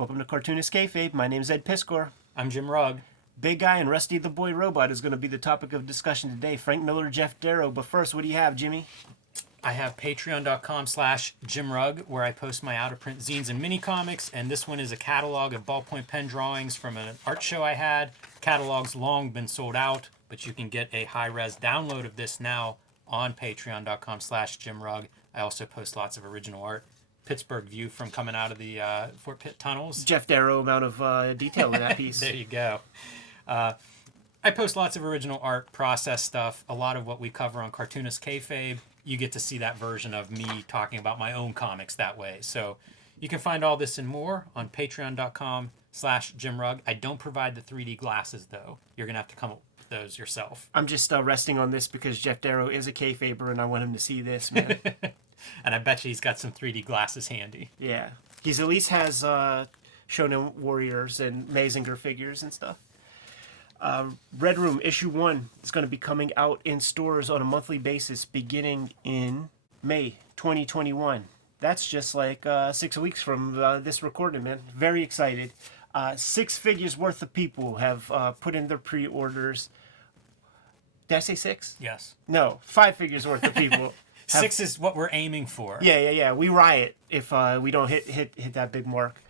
Welcome to Cartoonist Kayfabe. My name's Ed Piskor. I'm Jim Rugg. Big Guy and Rusty the Boy Robot is going to be the topic of discussion today. Frank Miller, Geof Darrow. But first, what do you have, Jimmy? I have patreon.com/Jim Rugg, where I post my out-of-print zines and mini comics, and this one is a catalog of ballpoint pen drawings from an art show I had. Catalog's long been sold out, but you can get a high-res download of this now on patreon.com/Jim Rugg. I also post lots of original art. Pittsburgh view from coming out of the Fort Pitt tunnels. Geof Darrow amount of detail in that piece. There you go. I post lots of original art, process stuff. A lot of what we cover on Cartoonist Kayfabe, you get to see that version of me talking about my own comics that way. So you can find all this and more on patreon.com/Jim Rugg. I don't provide the 3D glasses, though. You're going to have to come up with those yourself. I'm just resting on this because Geof Darrow is a Kayfaber and I want him to see this, man. And I bet you he's got some 3D glasses handy. Yeah. He's at least has Shonen Warriors and Mazinger figures and stuff. Red Room issue 1 is going to be coming out in stores on a monthly basis beginning in May 2021. That's just like 6 weeks from this recording, man. Very excited. 6 figures worth of people have put in their pre-orders. Did I say 6? Yes. No, 5 figures worth of people. 6 is what we're aiming for. Yeah. We riot if we don't hit that big mark.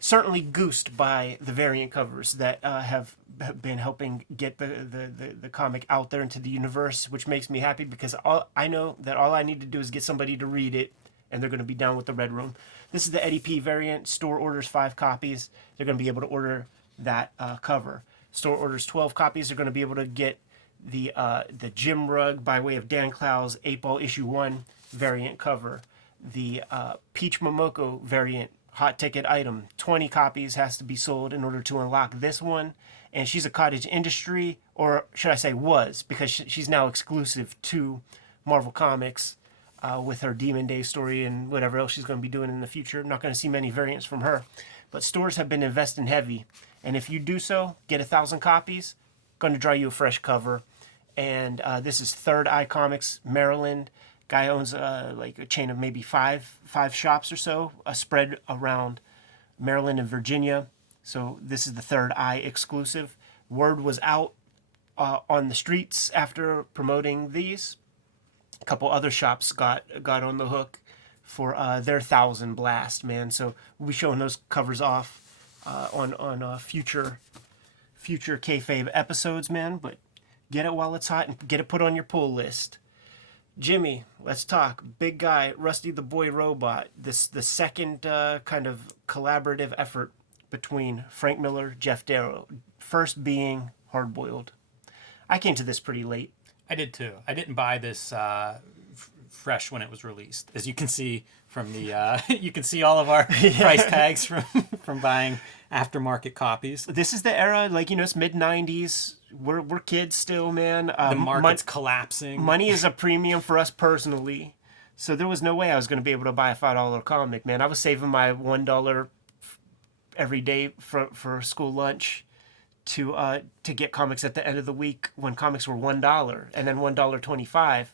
Certainly goosed by the variant covers that have been helping get the comic out there into the universe, which makes me happy because I know that all I need to do is get somebody to read it, and they're going to be down with the Red Room. This is the Eddie P variant. Store orders 5 copies. They're going to be able to order that cover. Store orders 12 copies. They're going to be able to get the Jim Rugg by way of Dan Clow's 8-Ball issue 1 variant cover. The Peach Momoko variant hot ticket item. 20 copies has to be sold in order to unlock this one. And she's a Cottage Industry, or should I say was, because she's now exclusive to Marvel Comics with her Demon Day story and whatever else she's going to be doing in the future. I'm not going to see many variants from her. But stores have been investing heavy. And if you do so, get 1,000 copies, going to draw you a fresh cover. And this is Third Eye Comics, Maryland. Guy owns like a chain of maybe five shops or so, spread around Maryland and Virginia. So this is the Third Eye exclusive. Word was out on the streets after promoting these. A couple other shops got on the hook for their 1,000 blast, man. So we'll be showing those covers off on future Kayfabe episodes, man. But get it while it's hot and get it put on your pull list. Jimmy, let's talk. Big Guy, Rusty the Boy Robot. The second kind of collaborative effort between Frank Miller, Geof Darrow. First being Hard Boiled. I came to this pretty late. I did too. I didn't buy this fresh when it was released. As you can see from the, you can see all of our price tags from buying aftermarket copies. This is the era, like, it's mid-90s. We're kids still, man. The market's collapsing. Money is a premium for us personally. So there was no way I was going to be able to buy a $5 comic, man. I was saving my $1 every day for school lunch to get comics at the end of the week when comics were $1 and then $1.25.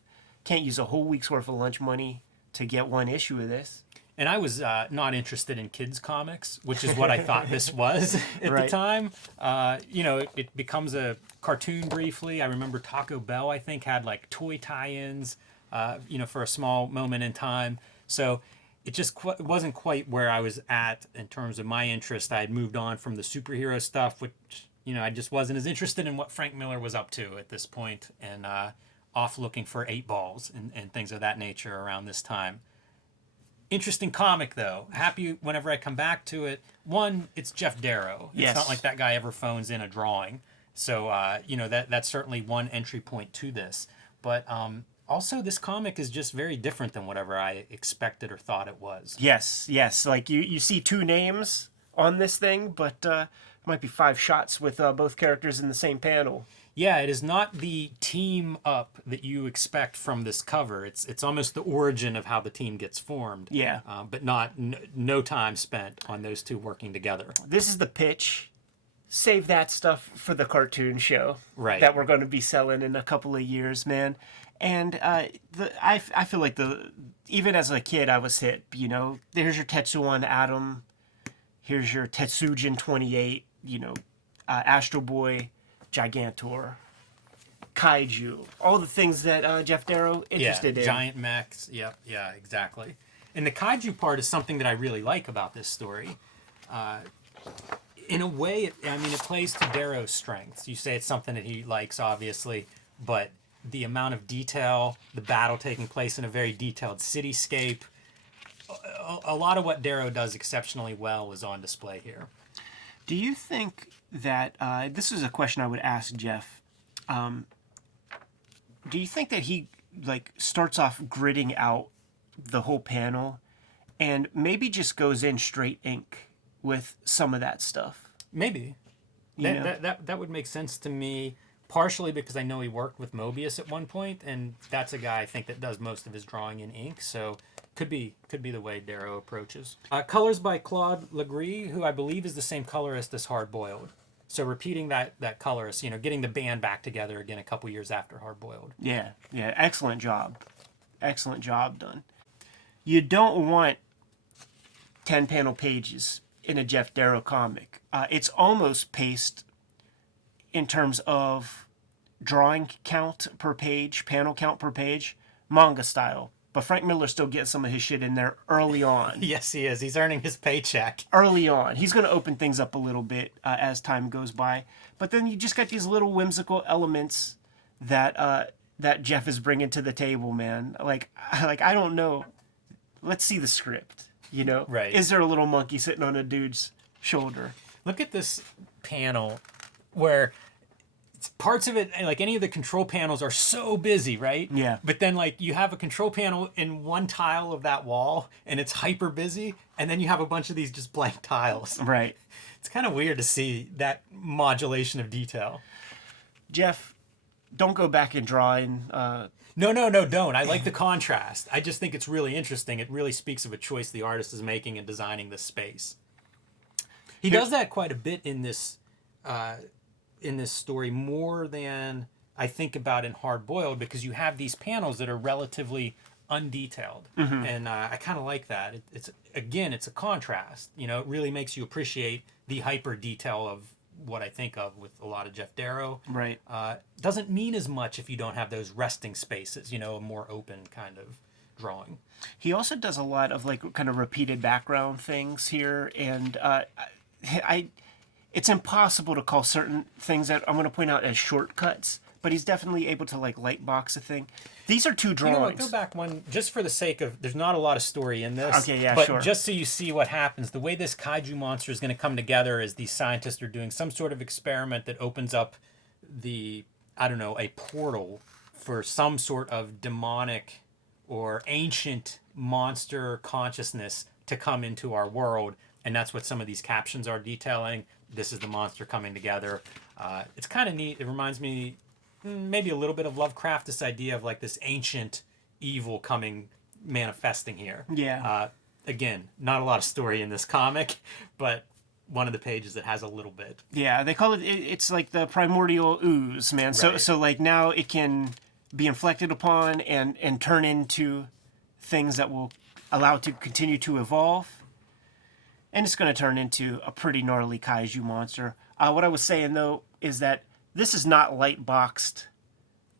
Can't use a whole week's worth of lunch money to get one issue of this. And I was not interested in kids' comics, which is what I thought this was at the time. It becomes a cartoon briefly. I remember Taco Bell, I think, had like toy tie-ins, for a small moment in time. So it just wasn't quite where I was at in terms of my interest. I had moved on from the superhero stuff, which, I just wasn't as interested in what Frank Miller was up to at this point, and off looking for 8-balls and things of that nature around this time. Interesting comic, though. Happy whenever I come back to it. One, it's Geof Darrow. It's not like that guy ever phones in a drawing. So, that's certainly one entry point to this. But also, this comic is just very different than whatever I expected or thought it was. Yes. Like, you see 2 names on this thing, but it might be 5 shots with both characters in the same panel. Yeah, it is not the team up that you expect from this cover. It's almost the origin of how the team gets formed. Yeah. But no time spent on those 2 working together. This is the pitch. Save that stuff for the cartoon show. Right. That we're going to be selling in a couple of years, man. And I feel like even as a kid, I was hit. There's your Tetsuan Atom. Here's your Tetsujin 28, Astro Boy, Gigantor, Kaiju, all the things that Geof Darrow interested in. Giant mechs. Yep, yeah, exactly. And the kaiju part is something that I really like about this story. In a way, it plays to Darrow's strengths. You say it's something that he likes, obviously, but the amount of detail, the battle taking place in a very detailed cityscape, a lot of what Darrow does exceptionally well is on display here. Do you think that, this is a question I would ask Geof, do you think that he starts off gridding out the whole panel and maybe just goes in straight ink with some of that stuff? Maybe. That would make sense to me, partially because I know he worked with Mobius at one point, and that's a guy I think that does most of his drawing in ink, so could be the way Darrow approaches. Colors by Claude Legris, who I believe is the same colorist as Hard Boiled. So repeating that colorist, getting the band back together again a couple years after Hard Boiled. Yeah, excellent job. Excellent job done. You don't want 10-panel pages in a Geof Darrow comic. It's almost paced in terms of drawing count per page, panel count per page, manga style. But Frank Miller's still getting some of his shit in there early on. Yes, he is. He's earning his paycheck. Early on. He's going to open things up a little bit as time goes by. But then you just got these little whimsical elements that Geof is bringing to the table, man. Like I don't know. Let's see the script, Right. Is there a little monkey sitting on a dude's shoulder? Look at this panel where parts of it, like any of the control panels, are so busy, right? Yeah. But then, you have a control panel in one tile of that wall, and it's hyper busy, and then you have a bunch of these just blank tiles. Right. It's kind of weird to see that modulation of detail. Geof, don't go back and draw in... No, don't. I like the contrast. I just think it's really interesting. It really speaks of a choice the artist is making in designing this space. He does that quite a bit in this story, more than I think about in Hard Boiled, because you have these panels that are relatively undetailed, and I kind of like that. It's a contrast. It really makes you appreciate the hyper detail of what I think of with a lot of Geof Darrow. Right. Doesn't mean as much if you don't have those resting spaces. A more open kind of drawing. He also does a lot of kind of repeated background things here, and it's impossible to call certain things that I'm going to point out as shortcuts, but he's definitely able to light box a thing. These are two drawings. Go back one, just for the sake of, there's not a lot of story in this. Okay, yeah, but sure. Just so you see what happens, the way this kaiju monster is going to come together is these scientists are doing some sort of experiment that opens up a portal for some sort of demonic or ancient monster consciousness to come into our world. And that's what some of these captions are detailing. This is the monster coming together. It's kind of neat. It reminds me maybe a little bit of Lovecraft, this idea of this ancient evil manifesting here. Yeah. Again, not a lot of story in this comic, but one of the pages that has a little bit. Yeah, they call it's like the primordial ooze, man. Right. So now it can be inflected upon and turn into things that will allow it to continue to evolve. And it's going to turn into a pretty gnarly kaiju monster. What I was saying, though, is that this is not light boxed.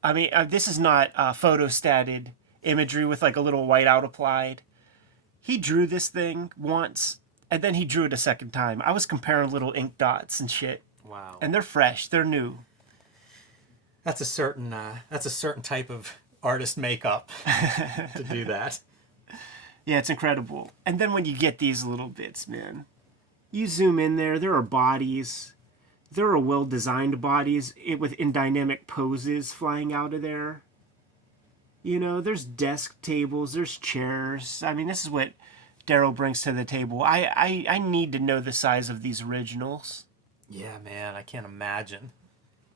I mean, this is not photostatted imagery with a little whiteout applied. He drew this thing once, and then he drew it a second time. I was comparing little ink dots and shit. Wow. And they're fresh. They're new. That's a certain type of artist makeup to do that. Yeah, it's incredible. And then when you get these little bits, man, you zoom in there. There are bodies. There are well-designed bodies in dynamic poses flying out of there. There's desk tables. There's chairs. I mean, this is what Darrow brings to the table. I need to know the size of these originals. Yeah, man, I can't imagine.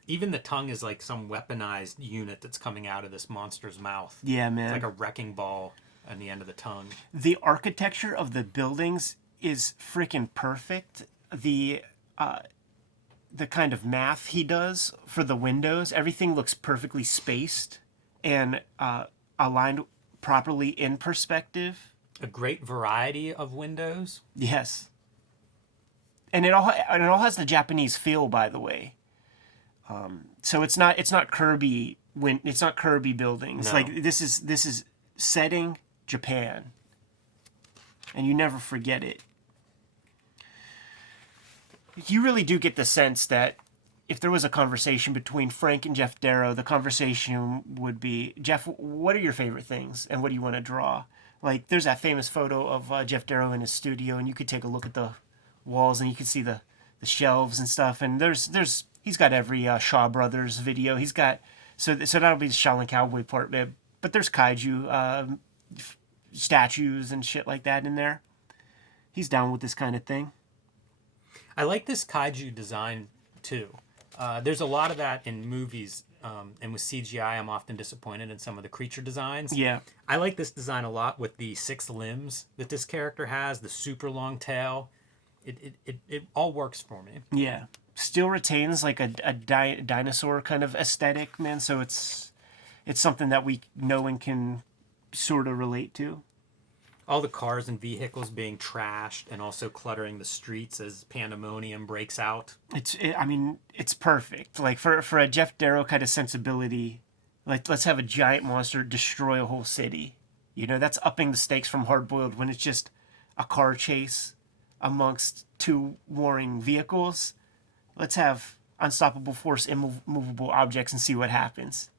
Even the tongue is like some weaponized unit that's coming out of this monster's mouth. Yeah, man. It's like a wrecking ball on the end of the tongue. The architecture of the buildings is freaking perfect. The kind of math he does for the windows, everything looks perfectly spaced and aligned properly in perspective. A great variety of windows. Yes. and it all has the Japanese feel, by the way. So it's not Kirby it's not Kirby buildings. No. Like this is setting Japan, and you never forget it. You really do get the sense that if there was a conversation between Frank and Geof Darrow, the conversation would be, Jeff, what are your favorite things and what do you want to draw? Like, there's that famous photo of Geof Darrow in his studio, and you could take a look at the walls and you could see the shelves and stuff. And he's got every Shaw Brothers video. He's got, so that'll be the Shaolin Cowboy part, but there's kaiju statues and shit like that in there. He's down with this kind of thing. I like this kaiju design too. There's a lot of that in movies, and with CGI, I'm often disappointed in some of the creature designs. Yeah. I like this design a lot with the 6 limbs that this character has, the super long tail. It all works for me. Yeah. Still retains like a dinosaur kind of aesthetic, man. So it's something that we know and can sort of relate to. All the cars and vehicles being trashed and also cluttering the streets as pandemonium breaks out. It's perfect. Like for a Geof Darrow kind of sensibility, like let's have a giant monster destroy a whole city. You know, that's upping the stakes from Hard Boiled when it's just a car chase amongst 2 warring vehicles. Let's have unstoppable force, immovable objects, and see what happens.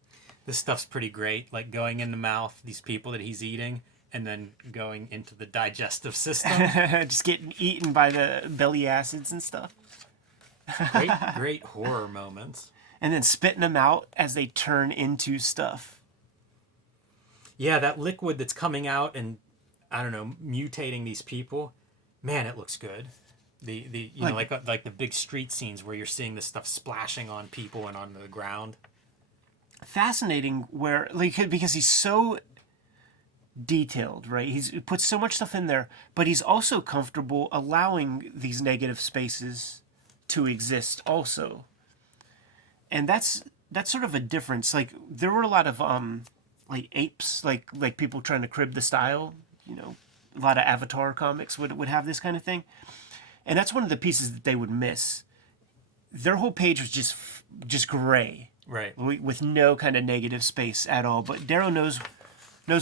This stuff's pretty great, like going in the mouth, these people that he's eating, and then going into the digestive system. Just getting eaten by the belly acids and stuff. Great horror moments. And then spitting them out as they turn into stuff. Yeah, that liquid that's coming out and, I don't know, mutating these people. Man, it looks good. The like the big street scenes where you're seeing this stuff splashing on people and on the ground. Fascinating where, like, because he's so detailed, right? He puts so much stuff in there, but he's also comfortable allowing these negative spaces to exist also. And that's sort of a difference. Like, there were a lot of like apes, like people trying to crib the style, you know. A lot of Avatar comics would have this kind of thing. And that's one of the pieces that they would miss. Their whole page was just gray. Right. With no kind of negative space at all. But Darrow knows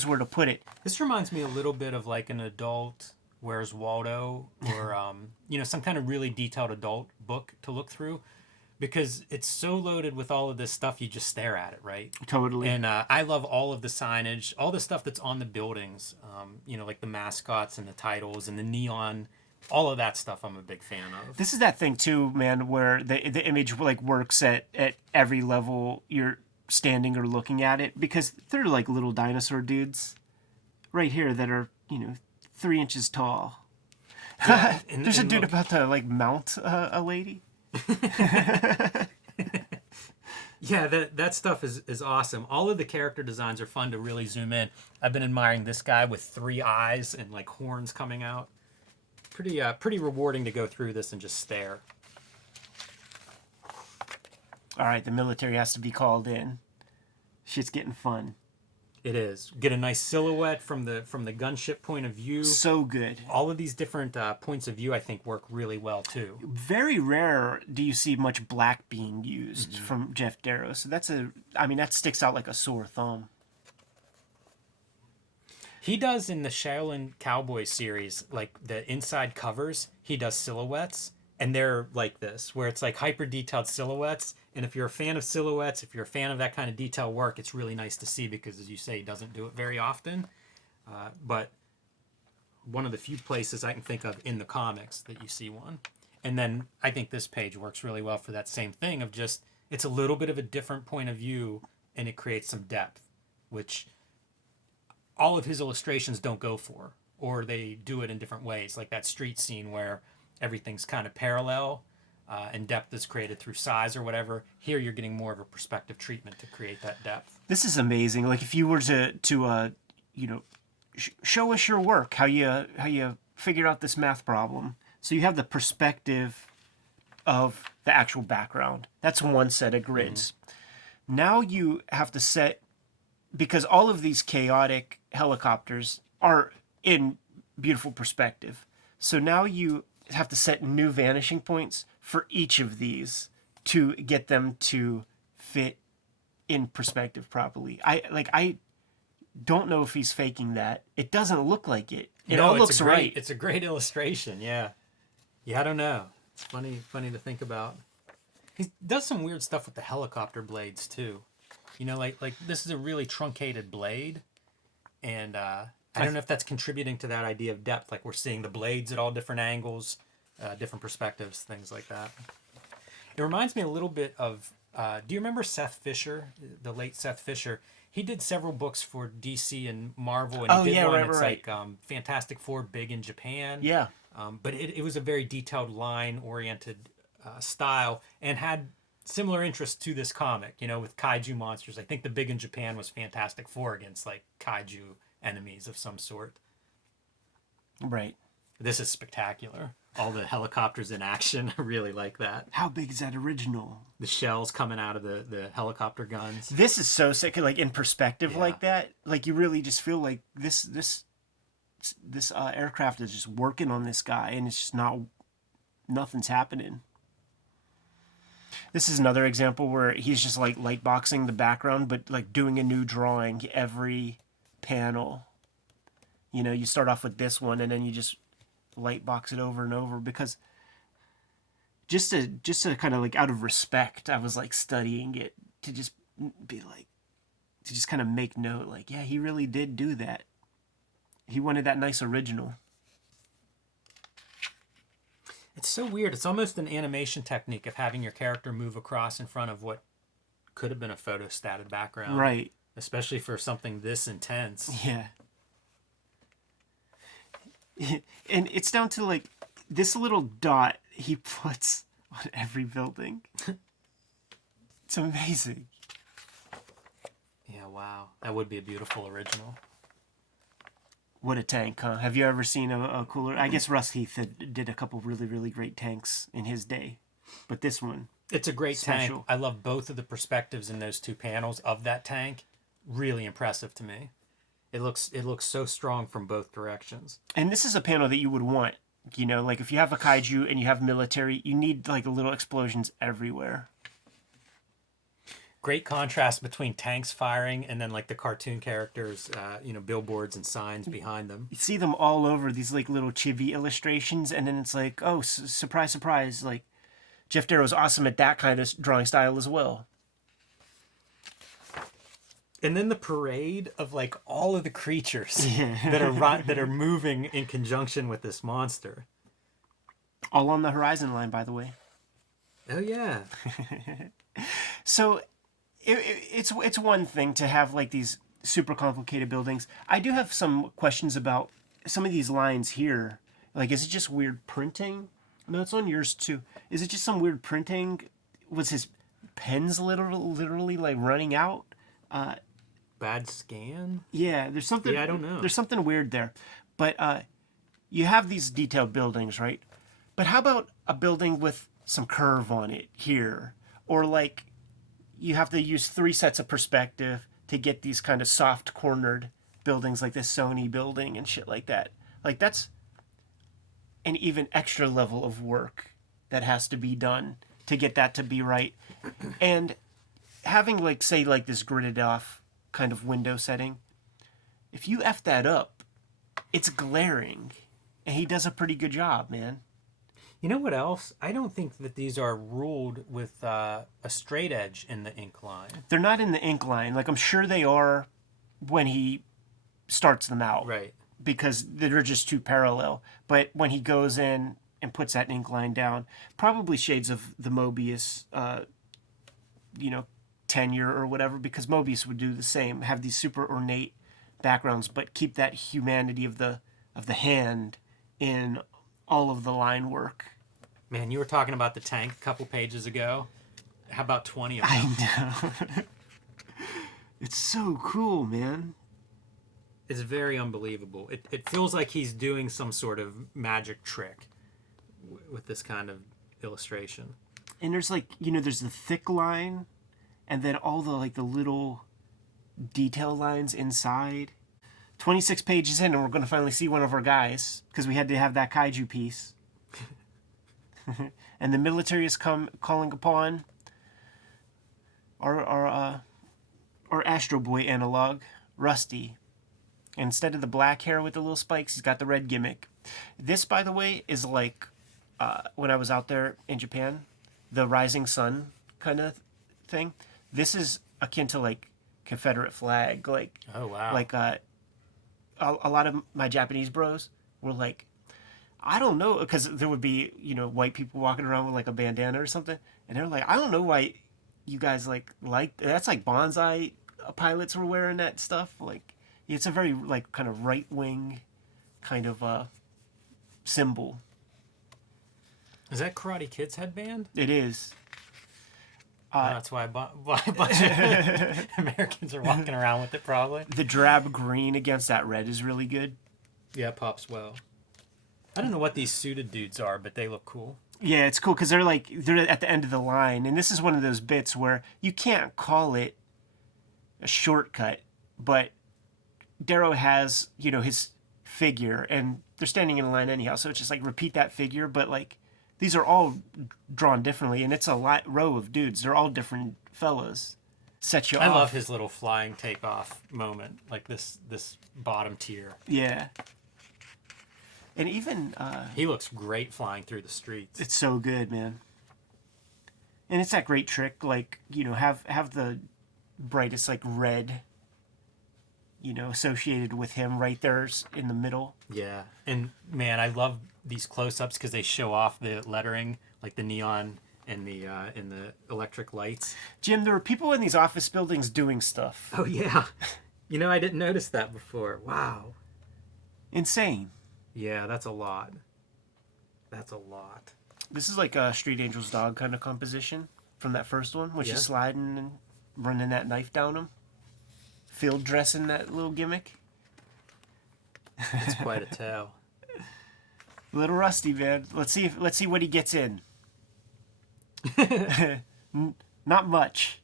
where to put it. This reminds me a little bit of like an adult Where's Waldo or some kind of really detailed adult book to look through, because it's so loaded with all of this stuff you just stare at it, right? Totally. And I love all of the signage, all the stuff that's on the buildings, like the mascots and the titles and the neon, all of that stuff I'm a big fan of. This is that thing too, man, where the image like works at every level you're standing or looking at it, because they're like little dinosaur dudes right here that are 3 inches tall. Yeah, there's a dude about to like mount a lady. Yeah, that stuff is awesome. All of the character designs are fun to really zoom in. I've been admiring this guy with 3 eyes and like horns coming out. Pretty rewarding to go through this and just stare. All right, the military has to be called in. Shit's getting fun. It is. Get a nice silhouette from the gunship point of view. So good. All of these different points of view, I think, work really well too. Very rare do you see much black being used from Geof Darrow. So that sticks out like a sore thumb. He does in the Shaolin Cowboy series, like the inside covers, he does silhouettes, and they're like this, where it's like hyper detailed silhouettes. And if you're a fan of silhouettes, if you're a fan of that kind of detail work, it's really nice to see, because, as you say, he doesn't do it very often. But one of the few places I can think of in the comics that you see one. And then I think this page works really well for that same thing of just, it's a little bit of a different point of view, and it creates some depth, which all of his illustrations don't go for, or they do it in different ways, like that street scene where everything's kind of parallel and depth is created through size or whatever. Here you're getting more of a perspective treatment to create that depth. This is amazing. Like, if you were to show us your work, how you figured out this math problem. So you have the perspective of the actual background. That's one set of grids. Now you have to set, because all of these chaotic helicopters are in beautiful perspective. So now you have to set new vanishing points for each of these to get them to fit in perspective properly. I don't know if he's faking that. It doesn't look like it. It all looks right. It's a great illustration. Yeah. Yeah, I don't know. It's funny to think about. He does some weird stuff with the helicopter blades too. You know, like this is a really truncated blade, and I don't know if that's contributing to that idea of depth. Like we're seeing the blades at all different angles, different perspectives, things like that. It reminds me a little bit of. Do you remember Seth Fisher, the late Seth Fisher? He did several books for DC and Marvel, and he did one that's like Fantastic Four, big in Japan. Yeah. But it was a very detailed line-oriented style and had similar interests to this comic, you know, with kaiju monsters. I think the big in Japan was Fantastic Four against like kaiju enemies of some sort. Right. This is spectacular. All the helicopters in action. I really like that. How big is that original? The shells coming out of the helicopter guns. This is so sick. Like in perspective like that, like you really just feel like this aircraft is just working on this guy, and it's just nothing's happening. This is another example where he's just like light boxing the background, but like doing a new drawing every panel. You know, you start off with this one, and then you just light box it over and over, because just to kind of like out of respect, I was like studying it to just be like, to just kind of make note, like, yeah, he really did do that. He wanted that nice original. It's so weird. It's almost an animation technique of having your character move across in front of what could have been a photostated background. Right. Especially for something this intense. Yeah. And it's down to like this little dot he puts on every building. It's amazing. Yeah, wow. That would be a beautiful original. What a tank, huh? Have you ever seen a cooler? I guess Russ Heath did a couple really, really great tanks in his day. But this one, it's a great special tank. I love both of the perspectives in those two panels of that tank. Really impressive to me. It looks so strong from both directions. And this is a panel that you would want. You know, like if you have a kaiju and you have military, you need like little explosions everywhere. Great contrast between tanks firing and then like the cartoon characters, billboards and signs behind them. You see them all over these like little chibi illustrations, and then it's like, oh, surprise, surprise! Like Geof Darrow's awesome at that kind of drawing style as well. And then the parade of like all of the creatures that are moving in conjunction with this monster. All on the horizon line, by the way. Oh yeah. So it's one thing to have like these super complicated buildings. I do have some questions about some of these lines here. Like, is it just weird printing? No, it's on yours too. Is it just some weird printing? Was his pens literally like running out? Bad scan? Yeah, there's something. Yeah, I don't know. There's something weird there. But you have these detailed buildings, right? But how about a building with some curve on it here? Or like you have to use 3 sets of perspective to get these kind of soft cornered buildings like this Sony building and shit like that. Like that's an even extra level of work that has to be done to get that to be right. And having like, say, like this gridded off kind of window setting, if you F that up, it's glaring. And he does a pretty good job, man. You know what else? I don't think that these are ruled with a straight edge in the ink line. They're not in the ink line. Like, I'm sure they are when he starts them out. Right. Because they're just too parallel. But when he goes in and puts that ink line down, probably shades of the Mobius, tenure or whatever, because Mobius would do the same, have these super ornate backgrounds, but keep that humanity of the hand in all of the line work. Man, you were talking about the tank a couple pages ago. How about 20 of them? I know. It's so cool, man. It's very unbelievable. It feels like he's doing some sort of magic trick with this kind of illustration. And there's like, there's the thick line, and then all the little detail lines inside. 26 pages in, and we're going to finally see one of our guys, because we had to have that kaiju piece. And the military is calling upon our Astro Boy analog, Rusty. And instead of the black hair with the little spikes, he's got the red gimmick. This, by the way, is like when I was out there in Japan, the rising sun kind of thing. This is akin to like Confederate flag, like Oh wow. like a lot of my Japanese bros were like, I don't know, because there would be white people walking around with like a bandana or something, and they're like, I don't know why you guys like that's like bonsai pilots were wearing that stuff. Like it's a very like kind of right wing kind of symbol. Is that Karate Kid's headband? It is. That's why a bunch of Americans are walking around with it, probably. The drab green against that red is really good. Yeah, pops well. I don't know what these suited dudes are, but they look cool. Yeah, it's cool because they're at the end of the line, and this is one of those bits where you can't call it a shortcut, but Darrow has his figure, and they're standing in a line anyhow, so it's just like repeat that figure, but like these are all drawn differently, and it's a row of dudes. They're all different fellas. Set you off. I love his little flying takeoff moment, like this bottom tier. Yeah. And even he looks great flying through the streets. It's so good, man. And it's that great trick, like have the brightest like red, associated with him right there in the middle. Yeah, and man, I love these close-ups because they show off the lettering, like the neon and the electric lights. Jim, there were people in these office buildings doing stuff. Oh yeah, I didn't notice that before. Wow. Insane. Yeah, that's a lot. That's a lot. This is like a Street Angel's dog kind of composition from that first one, when she's sliding and running that knife down him. Field dressing that little gimmick. It's quite a tale. Little Rusty, man. Let's see what he gets in. Not much.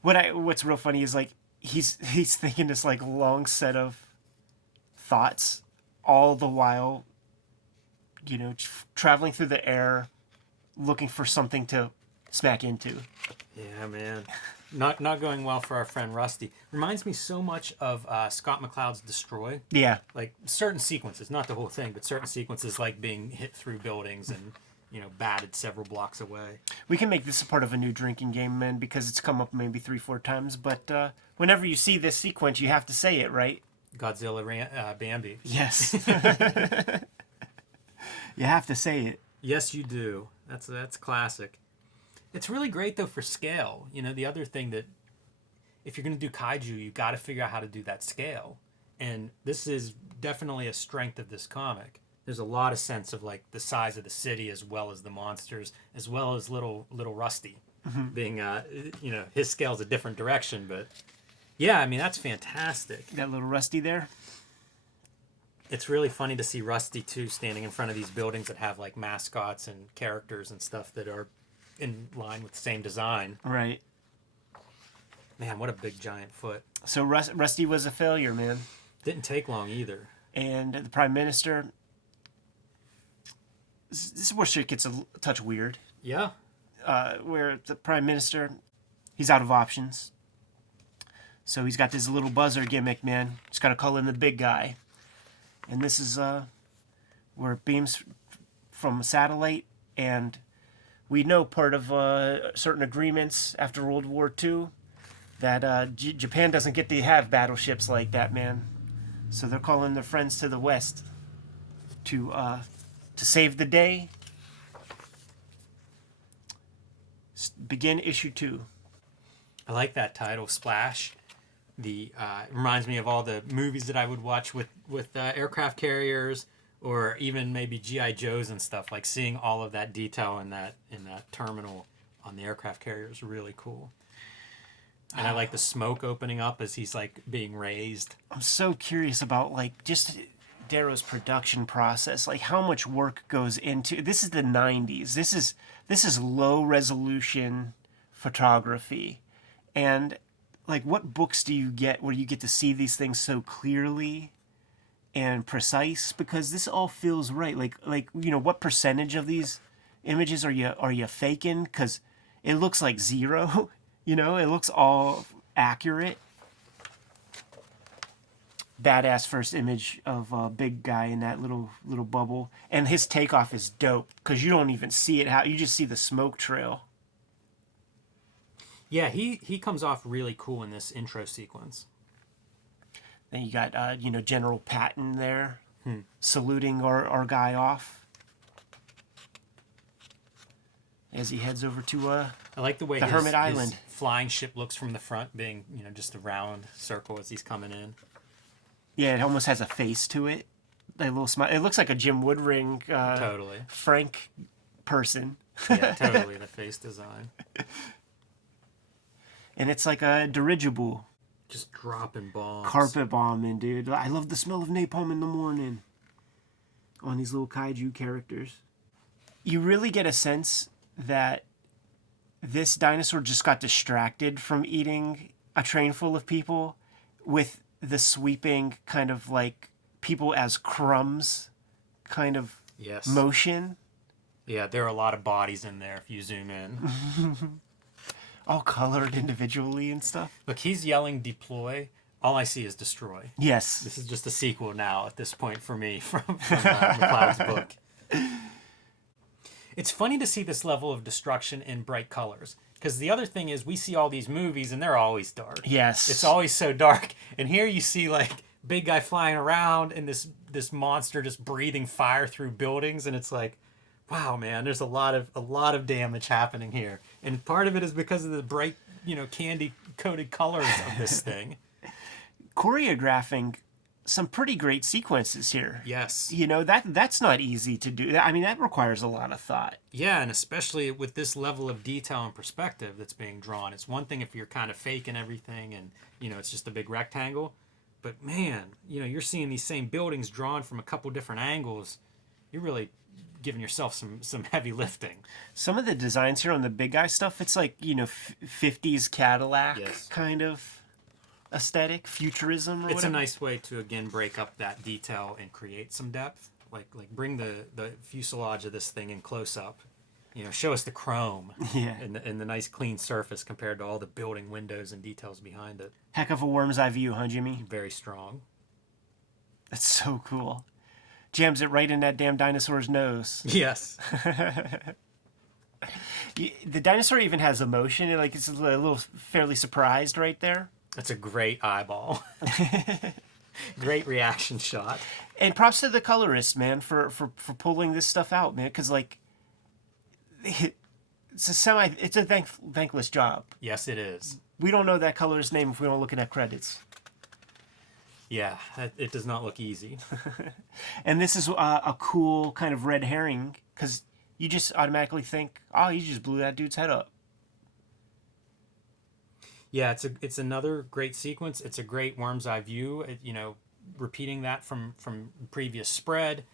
What's real funny is like he's thinking this like long set of thoughts all the while, traveling through the air, looking for something to smack into. Yeah, man. Not going well for our friend Rusty. Reminds me so much of Scott McCloud's Destroy. Yeah. Like certain sequences, not the whole thing, but certain sequences like being hit through buildings and, batted several blocks away. We can make this a part of a new drinking game, man, because it's come up maybe 3-4 times. But whenever you see this sequence, you have to say it, right? Godzilla Bambi. Yes. You have to say it. Yes, you do. That's classic. It's really great though for scale. The other thing that if you're going to do kaiju, you got to figure out how to do that scale. And this is definitely a strength of this comic. There's a lot of sense of like the size of the city as well as the monsters, as well as little Rusty being his scale's a different direction, but yeah, I mean that's fantastic. That little Rusty there. It's really funny to see Rusty too standing in front of these buildings that have like mascots and characters and stuff that are in line with the same design. Right. Man, what a big giant foot. So Rusty was a failure, man. Didn't take long either. And the Prime Minister, this is where shit gets a touch weird. Yeah. Where the Prime Minister, he's out of options. So he's got this little buzzer gimmick, man. Just got to call in the big guy. And this is where it beams from a satellite, and we know part of certain agreements after World War II that Japan doesn't get to have battleships like that, man. So they're calling their friends to the west to save the day. Begin issue 2. I like that title, Splash. It reminds me of all the movies that I would watch with aircraft carriers, or even maybe G.I. Joes and stuff. Like seeing all of that detail in that terminal on the aircraft carrier is really cool. And I like the smoke opening up as he's like being raised. I'm so curious about like just Darrow's production process. Like how much work goes into this. Is the 90s. This is low resolution photography, and like what books do you get where you get to see these things so clearly and precise? Because this all feels right. Like what percentage of these images are you faking? Because it looks like zero. You know, it looks all accurate. Badass first image of a big guy in that little bubble, and his takeoff is dope because you don't even see it. How you just see the smoke trail. Yeah, he comes off really cool in this intro sequence. Then you got General Patton there, saluting our guy off as he heads over to I like the way the Hermit Island. His flying ship looks from the front, being just a round circle as he's coming in. Yeah, it almost has a face to it. A little smile. It looks like a Jim Woodring, Totally. Frank person. Yeah, totally. The face design. And it's like a dirigible. Just dropping bombs. Carpet bombing, dude. I love the smell of napalm in the morning. On these little kaiju characters. You really get a sense that this dinosaur just got distracted from eating a train full of people with the sweeping kind of like people as crumbs kind of Yes. motion. Yeah, there are a lot of bodies in there if you zoom in. All colored individually and stuff. Look, he's yelling deploy. All I see is destroy. Yes. This is just a sequel now at this point for me from McLeod's book. It's funny to see this level of destruction in bright colors. Because the other thing is we see all these movies and they're always dark. Yes. It's always so dark. And here you see like big guy flying around and this monster just breathing fire through buildings, and it's like, wow, man, there's a lot of damage happening here. And part of it is because of the bright, candy coated colors of this thing. Choreographing some pretty great sequences here. Yes. That's not easy to do. I mean, that requires a lot of thought. Yeah, and especially with this level of detail and perspective that's being drawn. It's one thing if you're kind of faking everything and, it's just a big rectangle. But man, you're seeing these same buildings drawn from a couple different angles. You're really giving yourself some heavy lifting. Some of the designs here on the big guy stuff, it's like, 50s Cadillac kind of aesthetic, futurism or It's whatever. a nice way to, again, break up that detail and create some depth. Like bring the fuselage of this thing in close up. Show us the chrome and the nice clean surface compared to all the building windows and details behind it. Heck of a worm's eye view, huh, Jimmy? Very strong. That's so cool. Jams it right in that damn dinosaur's nose. Yes. The dinosaur even has emotion. It's a little fairly surprised right there. That's a great eyeball. Great reaction shot. And props to the colorist, man, for pulling this stuff out, man. Because it's a thankless job. Yes, it is. We don't know that colorist's name if we don't look at that credits. Yeah, it does not look easy. And this is a cool kind of red herring because you just automatically think, oh, you just blew that dude's head up. Yeah, it's another great sequence. It's a great worm's eye view. Repeating that from previous spread,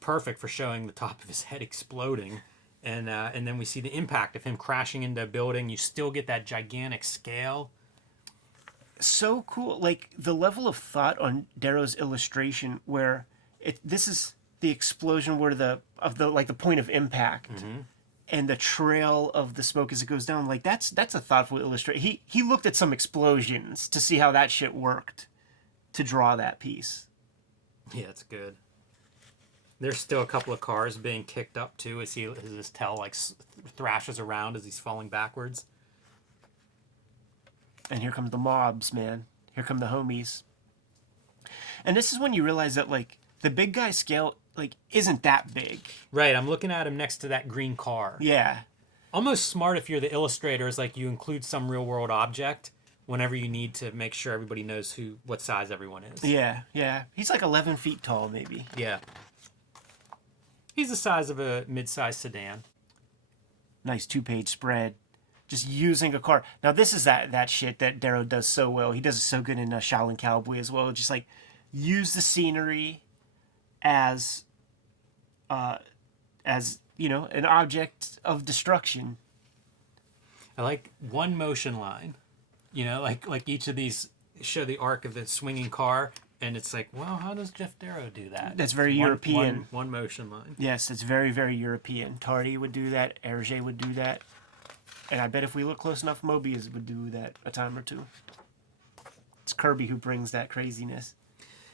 perfect for showing the top of his head exploding, and then we see the impact of him crashing into a building. You still get that gigantic scale. So cool, like the level of thought on Darrow's illustration, where this is the explosion where the point of impact. Mm-hmm. And the trail of the smoke as it goes down, like that's a thoughtful illustration. He looked at some explosions to see how that shit worked to draw that piece. Yeah, it's good. There's still a couple of cars being kicked up too as his tail thrashes around as he's falling backwards. And here come the mobs, man. Here come the homies. And this is when you realize that the big guy scale isn't that big. Right, I'm looking at him next to that green car. Yeah. Almost smart if you're the illustrator is you include some real world object whenever you need to make sure everybody knows what size everyone is. Yeah. He's 11 feet tall, maybe. Yeah. He's the size of a mid-sized sedan. Nice 2-page spread. Just using a car. Now this is that shit that Darrow does so well. He does it so good in Shaolin Cowboy as well. Just use the scenery as an object of destruction. I like one motion line. Like each of these show the arc of the swinging car, And it's like, well, how does Geof Darrow do that? That's very European. One motion line. Yes, it's very, very European. Tardy would do that. Hergé would do that. And I bet if we look close enough, Mobius would do that a time or two. It's Kirby who brings that craziness.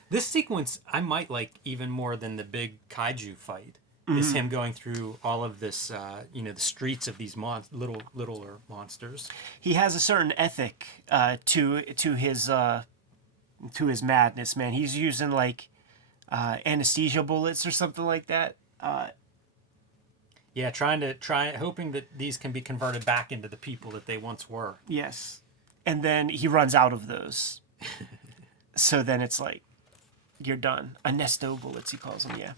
This sequence I might like even more than the big kaiju fight. Is him going through all of this, the streets of these littler monsters. He has a certain ethic to his madness, man. He's using like anesthesia bullets or something like that. Yeah, hoping that these can be converted back into the people that they once were. Yes, and then he runs out of those. So then it's like, you're done. Anesto bullets, he calls them. Yeah.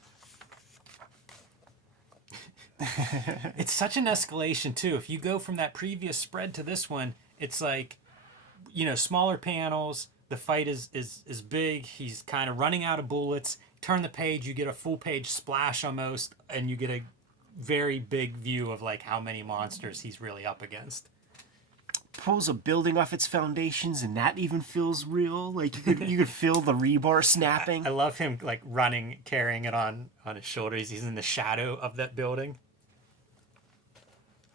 It's such an escalation too. If you go from that previous spread to this one, it's like, smaller panels. The fight is big. He's kind of running out of bullets. Turn the page, you get a full page splash almost, and you get a very big view of like how many monsters he's really up against. Pulls a building off its foundations, and that even feels real. Like you could feel the rebar snapping. I love him like running, carrying it on his shoulders. He's in the shadow of that building.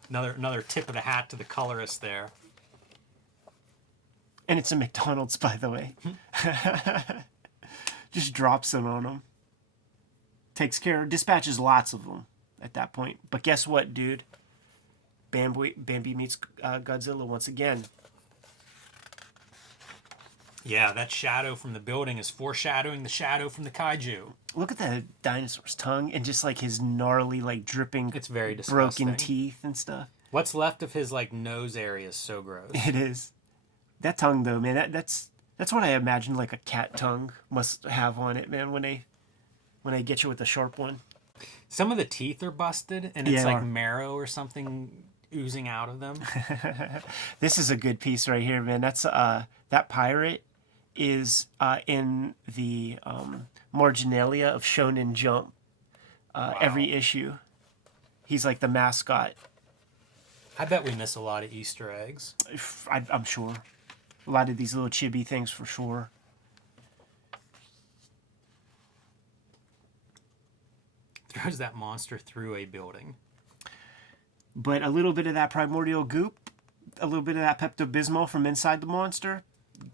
Another tip of the hat to the colorist there. And it's a McDonald's, by the way. Just drops it on them. Dispatches lots of them at that point. But guess what, dude? Bambi meets Godzilla once again. Yeah, that shadow from the building is foreshadowing the shadow from the kaiju. Look at that dinosaur's tongue and just like his gnarly, like dripping, it's very disgusting. Broken teeth and stuff. What's left of his like nose area is so gross. It is. That tongue though, man, that's what I imagine like a cat tongue must have on it, man, when they get you with a sharp one. Some of the teeth are busted and it's like marrow or something oozing out of them. This is a good piece right here, man. That's that pirate is in the marginalia of Shonen Jump. Wow. Every issue, he's like the mascot. I bet we miss a lot of Easter eggs. I'm sure. A lot of these little chibi things for sure. Throws that monster through a building. But a little bit of that primordial goop, a little bit of that Pepto-Bismol from inside the monster,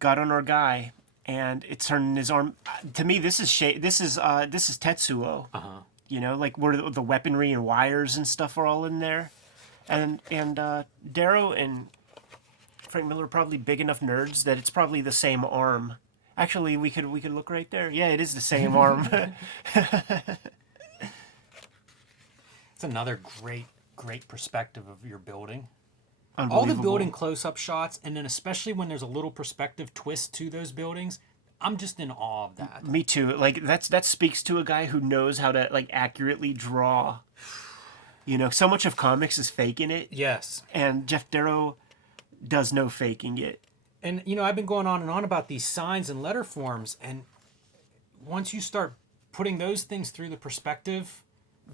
got on our guy, and it turned his arm. To me, this is Tetsuo. Like where the weaponry and wires and stuff are all in there, and Darrow and Frank Miller are probably big enough nerds that it's probably the same arm. Actually, we could look right there. Yeah, it is the same arm. It's another great perspective of your building. All the building close-up shots, and then especially when there's a little perspective twist to those buildings, I'm just in awe of that. Me too. Like that speaks to a guy who knows how to like accurately draw. So much of comics is faking it. Yes. And Geof Darrow does no faking it. And I've been going on and on about these signs and letter forms, and once you start putting those things through the perspective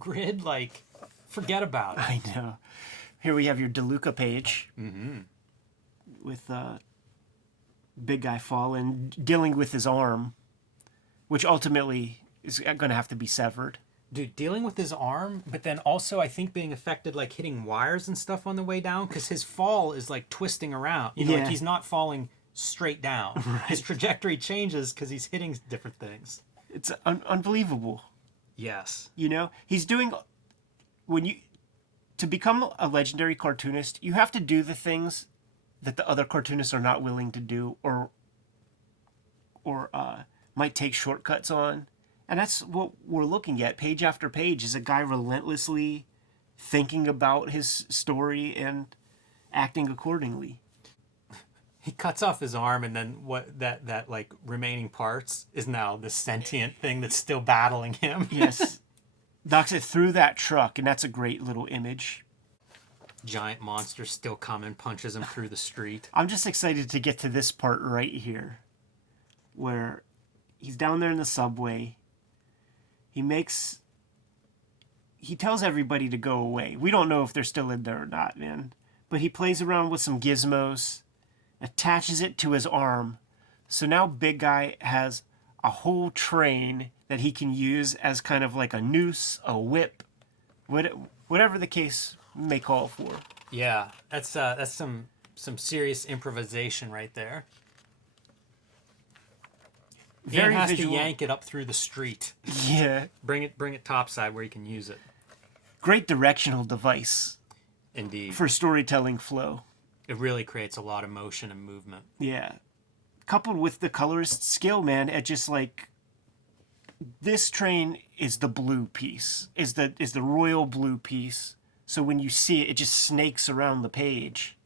grid, like, forget about it. I know. Here we have your DeLuca page with big guy falling, dealing with his arm, which ultimately is going to have to be severed. Dude, dealing with his arm, but then also I think being affected, like hitting wires and stuff on the way down, because his fall is like twisting around. Like he's not falling straight down. Right. His trajectory changes because he's hitting different things. It's unbelievable. Yes. He's doing... To become a legendary cartoonist, you have to do the things that the other cartoonists are not willing to do or might take shortcuts on. And that's what we're looking at. Page after page is a guy relentlessly thinking about his story and acting accordingly. He cuts off his arm, and then what that like remaining parts is now this sentient thing that's still battling him. Yes. Knocks it through that truck, and that's a great little image. Giant monster still coming, punches him through the street. I'm just excited to get to this part right here, where he's down there in the subway. He tells everybody to go away. We don't know if they're still in there or not, man. But he plays around with some gizmos, attaches it to his arm. So now Big Guy has a whole train that he can use as kind of like a noose, a whip, whatever the case may call for. Yeah, that's some serious improvisation right there. Very and has visual. to yank it up through the street. Yeah. Bring it topside where you can use it. Great directional device Indeed. for storytelling flow. It really creates a lot of motion and movement. Yeah. Coupled with the colorist skill, man, at just like this train is the blue piece, is the royal blue piece. So when you see it, it just snakes around the page.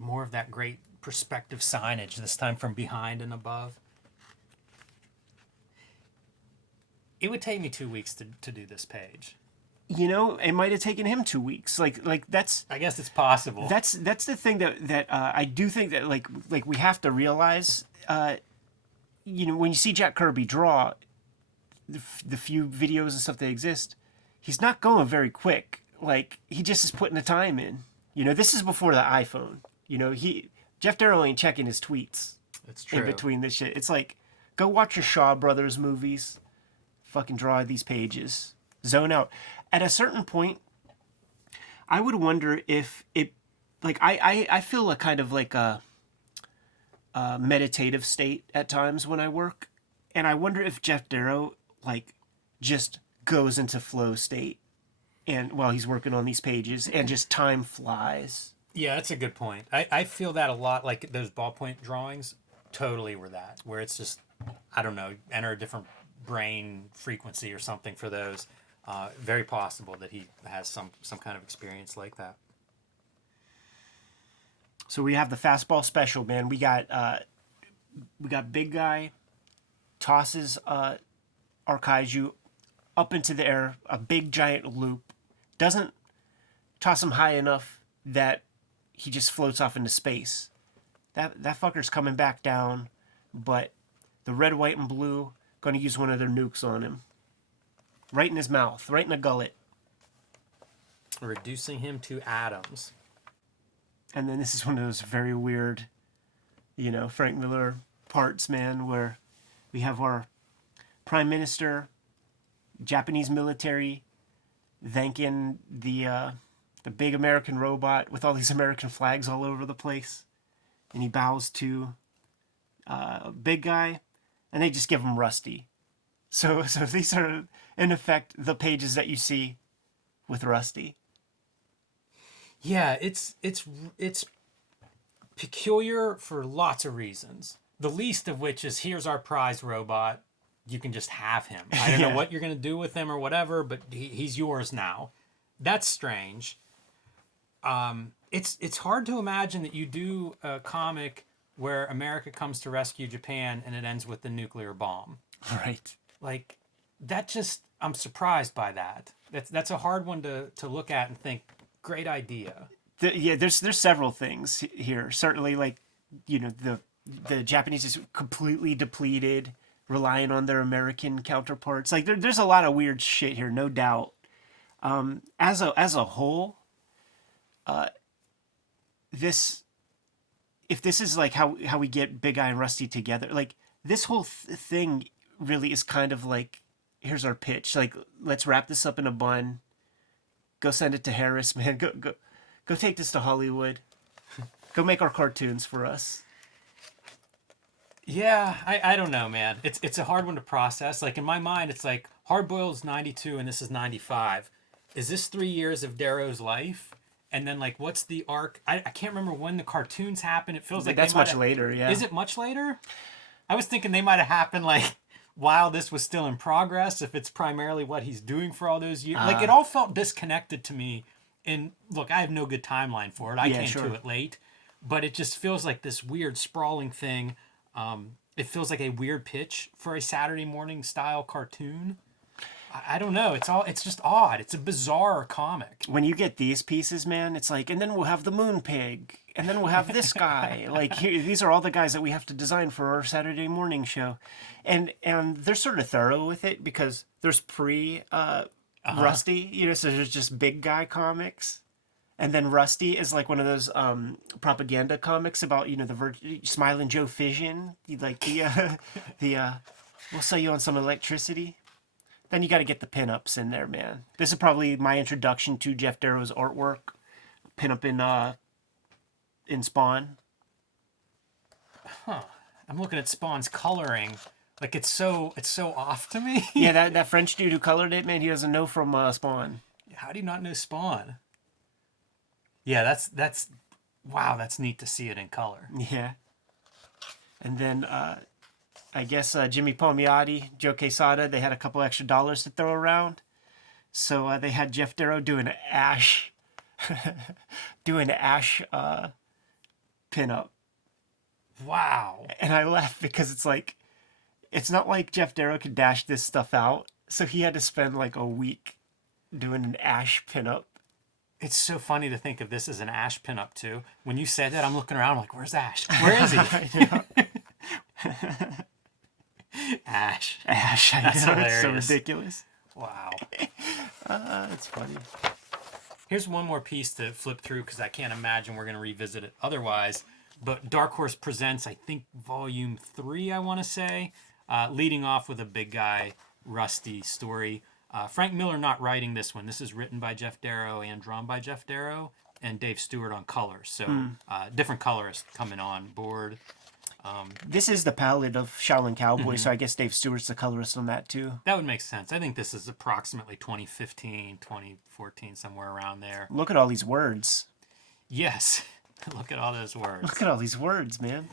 More of that great perspective signage, this time from behind and above. It would take me 2 weeks to do this page. You know, it might have taken him 2 weeks. Like that's. I guess it's possible. That's the thing that I do think that like we have to realize. You know, when you see Jack Kirby draw, the few videos and stuff that exist, he's not going very quick. Like he just is putting the time in. You know, this is before the iPhone. You know, Geof Darrow ain't checking his tweets. That's true. In between this shit. It's like, go watch your Shaw Brothers movies. Fucking draw these pages. Zone out. At a certain point, I would wonder if it, like, I feel a kind of like a meditative state at times when I work. And I wonder if Geof Darrow, like, just goes into flow state and while he's working on these pages and just time flies. Yeah, that's a good point. I feel that a lot, like those ballpoint drawings totally were that, where it's just, I don't know, enter a different brain frequency or something for those. Very possible that he has some kind of experience like that. So we have the fastball special, man. We got big guy tosses our kaiju up into the air, a big giant loop. Doesn't toss him high enough that he just floats off into space. That fucker's coming back down, but the red, white, and blue going to use one of their nukes on him. Right in his mouth, right in the gullet. Reducing him to atoms. And then this is one of those very weird, you know, Frank Miller parts, man, where we have our prime minister, Japanese military, thanking the big American robot with all these American flags all over the place. And he bows to a big guy, and they just give him Rusty. So these are, in effect, the pages that you see with Rusty. Yeah, it's peculiar for lots of reasons. The least of which is, here's our prize robot. You can just have him. I don't know what you're going to do with him or whatever, but he's yours now. That's strange. It's hard to imagine that you do a comic where America comes to rescue Japan and it ends with the nuclear bomb. Right. Like, that just, I'm surprised by that. That's a hard one to look at and think, great idea. There's several things here. Certainly, like, you know, the Japanese is completely depleted, relying on their American counterparts. Like, there's a lot of weird shit here, no doubt. As a whole, if this is like how we get Big Eye and Rusty together, like this whole thing really is kind of like, here's our pitch. Like, let's wrap this up in a bun. Go send it to Harris, man. Go take this to Hollywood. Go make our cartoons for us. Yeah, I don't know, man. It's a hard one to process. Like, in my mind, it's like Hard Boiled's 92 and this is 95. Is this 3 years of Darrow's life? And then, like, what's the arc? I can't remember when the cartoons happen. It feels like that's much later, yeah. Is it much later? I was thinking they might have happened, like, while this was still in progress, if it's primarily what he's doing for all those years. Like, it all felt disconnected to me. And, look, I have no good timeline for it. I came to it late. But it just feels like this weird, sprawling thing. It feels like a weird pitch for a Saturday morning style cartoon. I don't know. It's just odd. It's a bizarre comic. When you get these pieces, man, it's like, and then we'll have the Moon Pig, and then we'll have this guy. Like, these are all the guys that we have to design for our Saturday morning show, and they're sort of thorough with it because there's Rusty, you know, so there's just big guy comics, And then Rusty is like one of those propaganda comics about, you know, Smiling Joe Fission, like the we'll sell you on some electricity. Then you got to get the pinups in there, man. This is probably my introduction to Geof Darrow's artwork. Pinup in Spawn. I'm looking at Spawn's coloring. Like it's so off to me. Yeah, that French dude who colored it, man, he doesn't know from Spawn. How do you not know Spawn? Yeah, that's wow, that's neat to see it in color. Yeah. And then I guess Jimmy Palmiotti, Joe Quesada, they had a couple extra dollars to throw around. So they had Geof Darrow do an Ash pinup. Wow. And I laughed because it's like, it's not like Geof Darrow could dash this stuff out. So he had to spend like a week doing an Ash pinup. It's so funny to think of this as an Ash pinup too. When you said that, I'm looking around, I'm like, where's Ash? Where is he? Ash. Ash, I That's know. hilarious. It's so ridiculous. Wow. It's funny. Here's one more piece to flip through because I can't imagine we're going to revisit it otherwise. But Dark Horse Presents, I think, Volume 3, I want to say, leading off with a big guy, Rusty story. Frank Miller not writing this one. This is written by Geof Darrow and drawn by Geof Darrow, and Dave Stewart on colors. So different colorists coming on board. This is the palette of Shaolin Cowboy, so I guess Dave Stewart's the colorist on that too. That would make sense. I think this is approximately 2015, 2014, somewhere around there. Look at all these words. Yes. Look at all those words. Look at all these words, man.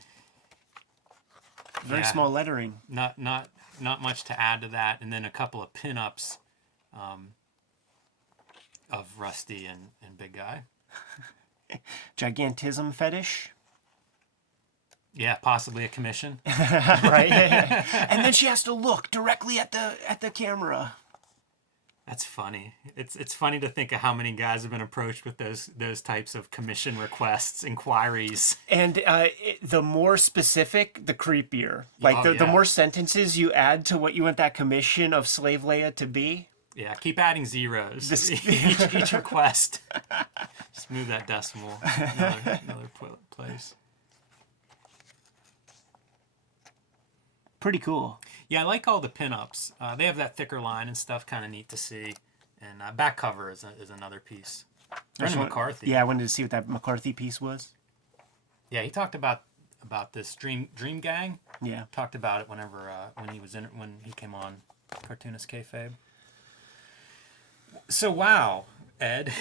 Very small lettering. Not much to add to that. And then a couple of pinups of Rusty and Big Guy. Gigantism fetish. Yeah, possibly a commission. Right? And then she has to look directly at the camera. That's funny. It's funny to think of how many guys have been approached with those types of commission requests, inquiries. And the more specific, the creepier. Like the more sentences you add to what you want that commission of Slave Leia to be. Yeah, keep adding zeros. Each request. Just move that decimal another place. Pretty cool. Yeah, I like all the pinups. They have that thicker line and stuff, kind of neat to see. And back cover is another piece. Brendan McCarthy. Yeah, I wanted to see what that McCarthy piece was. Yeah, he talked about this Dream Gang. Yeah, Talked about it when he came on Cartoonist Kayfabe. So wow, Ed,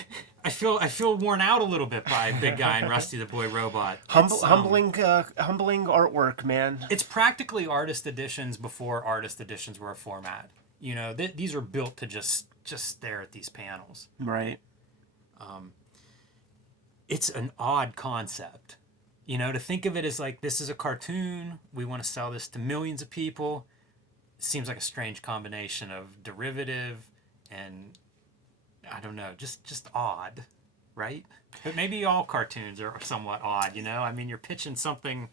I feel worn out a little bit by Big Guy and Rusty the Boy Robot. humbling artwork, man. It's practically artist editions before artist editions were a format. You know, these are built to just stare at these panels. Right. It's an odd concept. You know, to think of it as like, this is a cartoon, we want to sell this to millions of people. It seems like a strange combination of derivative and, I don't know, just odd, right? But maybe all cartoons are somewhat odd, you know? I mean, you're pitching something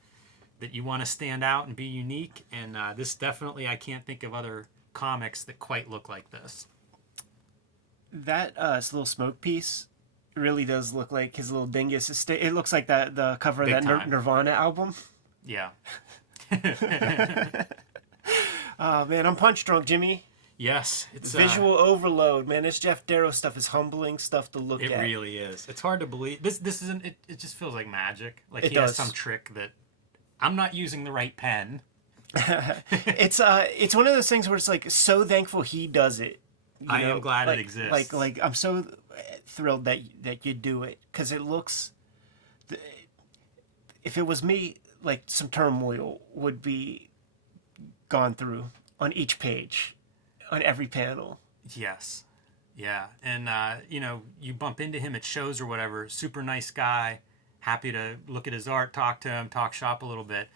that you want to stand out and be unique, and this definitely, I can't think of other comics that quite look like this. That little smoke piece really does look like his little dingus. It looks like the cover of Big that time. Nirvana album. Yeah. Oh, man, I'm punch drunk, Jimmy. Yes. It's Visual overload, man. This Geof Darrow stuff is humbling stuff to look at. It really is. It's hard to believe. This isn't. It just feels like magic. Like It he does. has some trick that I'm not using the right pen. It's one of those things where it's like so thankful he does it. I am glad it exists. Like I'm so thrilled that you do it because it looks. If it was me, like some turmoil would be gone through on each page, on every panel. Yes. Yeah. And you know, you bump into him at shows or whatever. Super nice guy. Happy to look at his art, talk to him, talk shop a little bit.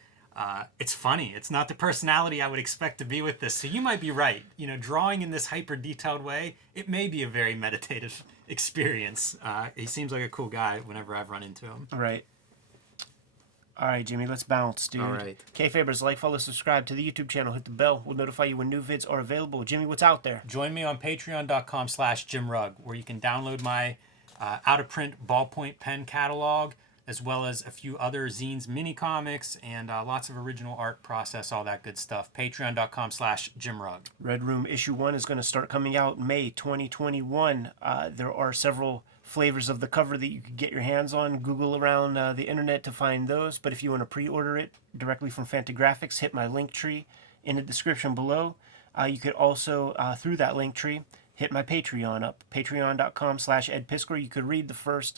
It's funny. It's not the personality I would expect to be with this. So you might be right. You know, drawing in this hyper detailed way, it may be a very meditative experience. He seems like a cool guy whenever I've run into him. All right, Jimmy, let's bounce, dude. All right. Kayfabers, like, follow, subscribe to the YouTube channel, hit the bell. We'll notify you when new vids are available. Jimmy, what's out there? Join me on patreon.com/JimRugg, where you can download my out of print ballpoint pen catalog, as well as a few other zines, mini comics, and lots of original art, process, all that good stuff. Patreon.com/JimRugg. Red Room issue 1 is going to start coming out May 2021. There are several flavors of the cover that you could get your hands on. Google around the internet to find those. But if you want to pre-order it directly from Fantagraphics, hit my link tree in the description below. You could also, through that link tree, hit my Patreon up. Patreon.com/EdPiskor. You could read the first...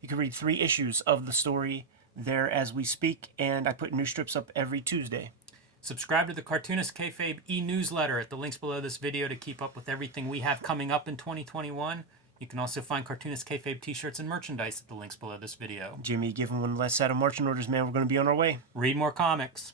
You can read 3 issues of the story there as we speak, and I put new strips up every Tuesday. Subscribe to the Cartoonist Kayfabe e-newsletter at the links below this video to keep up with everything we have coming up in 2021. You can also find Cartoonist Kayfabe t-shirts and merchandise at the links below this video. Jimmy, give him one last set of marching orders, man. We're going to be on our way. Read more comics.